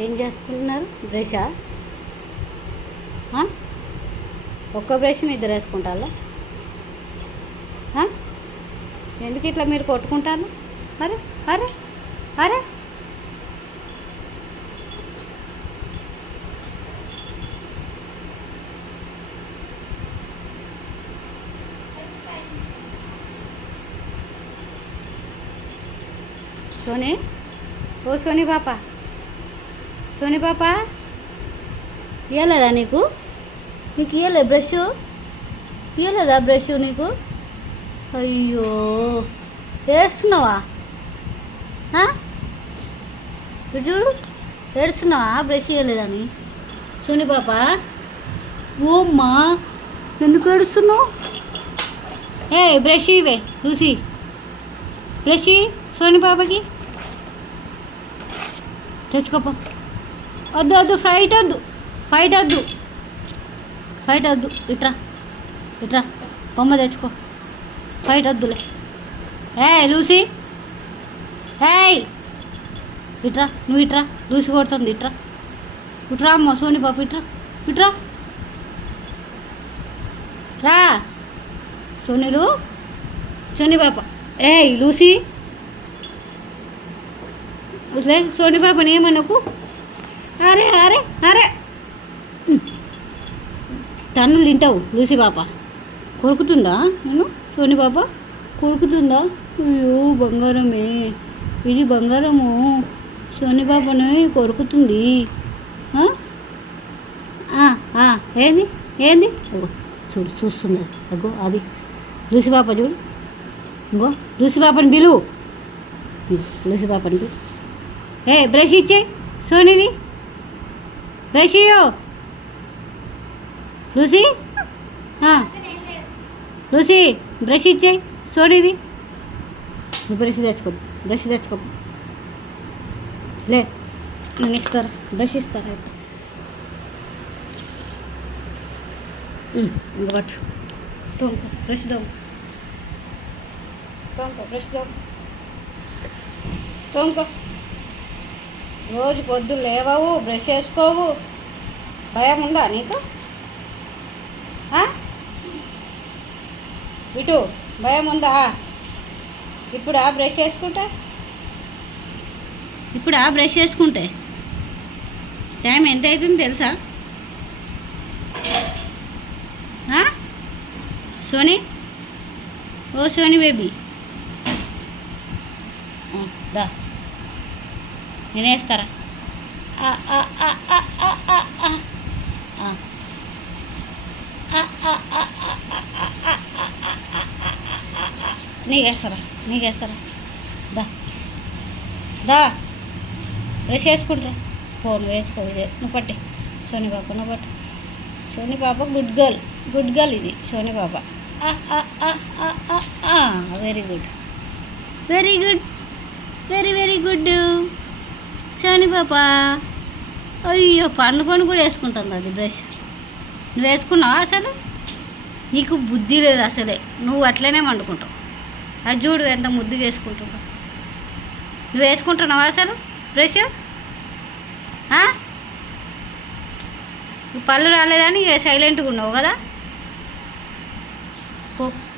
ఏం చేసుకుంటున్నారు? బ్రషా? ఆ? ఒక్క బ్రష్ మీ ఇద్దరు వేసుకుంటారా? ఎందుకు ఇట్లా మీరు కొట్టుకుంటారు? అరే అరే అరే! సోనీ? ఓ సోనీ పాపా! సోనీ పాప? ఇవ్వలేదా నీకు? నీకు ఇవ్వలేదు బ్రష్? ఇవ్వలేదా బ్రష్ నీకు? అయ్యో ఏడుస్తున్నావా? చూడు ఏడుస్తున్నావా? బ్రష్ ఇవ్వలేదని సోనీ పాప? ఓమ్మా ఎందుకు ఏడుస్తున్నావు? ఏ బ్రష్ ఇవే లూసి. బ్రష్ సోని పాపకి. తెచ్చుకోపో. వద్దు వద్దు ఫైట్ వద్దు. ఫైట్ వద్దు. ఫైట్ వద్దు. ఇట్రా. ఇట్రా. బొమ్మ తెచ్చుకో. ఫైట్ వద్దులే. ఏ లూసి. ఏయ్. ఇట్రా. నువ్వు ఇట్రా. లూసి కొడుతుంది. ఇట్రా. ఇట్రా అమ్మ సోని పాప ఇట్రా. ఇట్రా. రా. సోనిలు. సోని పాప. ఏయ్ లూసి. అసలే సోని పాపని ఏమనకు? అరే అరే అరే. తన్నులు తింటావు లూసి పాప. కొరుకుతుందా నేను సోని పాప? కొరుకుతుందా? అయ్యో బంగారమే. ఇది బంగారము. సోని పాపని కొరుకుతుంది. ఏంది? ఏంది? చూడు చూస్తుంది అగో అది. లూసి పాప చూడు. ఇంకో. లూసి పాపని పిలువు. లూసి పాపని ఏ బ్రష్ ఇచ్చే సోనిది. బ్రష్ ఇయ్యో లూసీ బ్రష్ ఇచ్చే సోడిది నువ్వు బ్రష్ తెచ్చుకో బ్రష్ తెచ్చుకో లే నేను ఇస్తారు బ్రష్ ఇస్తారా అయితే పట్టు తోముకో బ్రష్ తోముకో తోముకో బ్రష్ తోము తోముకో రోజు పొద్దు లేవవు బ్రష్ చేసుకోవు భయం ఉందా నీకు ఇటు భయం ఉందా ఇప్పుడా బ్రష్ చేసుకుంటే? ఇప్పుడా బ్రష్ చేసుకుంటే. టైం ఎంత అవుతుంది తెలుసా? సోనీ? ఓ సోనీ బేబీ. దా. నేనేస్తారా? నీకేస్తారా నీకు వేస్తారా? నీకు వేస్తారా? దా. దా. బ్రష్ వేసుకుంటారా. ఫోన్ వేసుకో ఇదే. నువ్వు పట్టి. సోని పాప నువ్వు పట్టు. సోని పాప గుడ్ గర్ల్. గుడ్ గర్ల్ ఇది సోని పాప. Very good. Very good. Very very good. Soni పాప. అయ్యో పండుకొని కూడా వేసుకుంటుంది అది బ్రష్. నువ్వు వేసుకున్నావా అసలు? నీకు బుద్ధి లేదు అసలే. నువ్వు అట్లనే వండుకుంటావు. అది చూడు ఎంత ముద్దుగా వేసుకుంటున్నావు నువ్వు వేసుకుంటున్నావా అసలు? బ్రష్ నువ్వు పళ్ళు రాలేదని ఇక సైలెంట్గా ఉన్నావు కదా? పో.